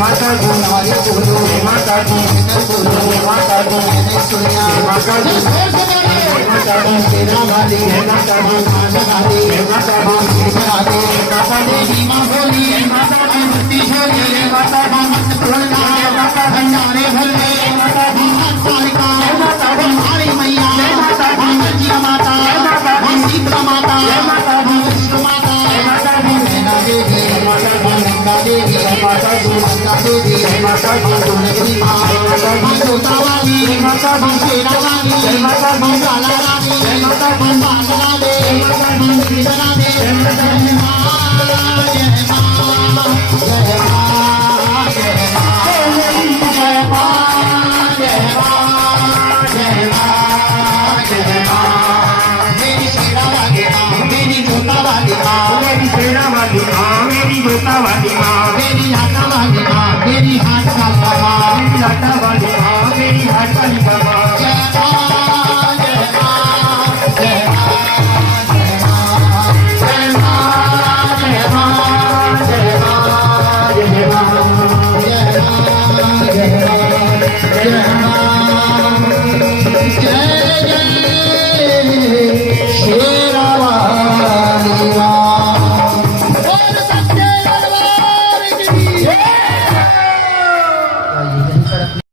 माता दी नारी बोलो माता दी बोलो माता दी सुनिया माता दी माता दी तेरा वाली है माता दी माता दी माता दी राधे माता देवी मां बोली माता दी मुक्ति झोली माता दी मत भूलना माता भंडारे भले माता दी कालिका माता दी हमारी मैया माता दी जी माता दी सीता माता माता दी विष्णु माता माता दी नैना देवी माता दी गंगा देवी माता दी गंगा देवी माता दी दुर्गति मां माता दी जोता वाली माता दी शेरा वाली माता दी काला रानी माता दी बांधना दे माता दी गिरना दे माता दी मां जय मां जय मां जय मां जय मां जय मां जय मां जय मां मेरी शेरा वाली मां मेरी जोता वाली मां मेरी शेरा वाली मां मेरी जोता वाली मां मेरी आटा वाली मां मेरी हाथ वाली मां मेरी आटा वाली मां मेरी हाथ वाली मां जय मां जय मां जय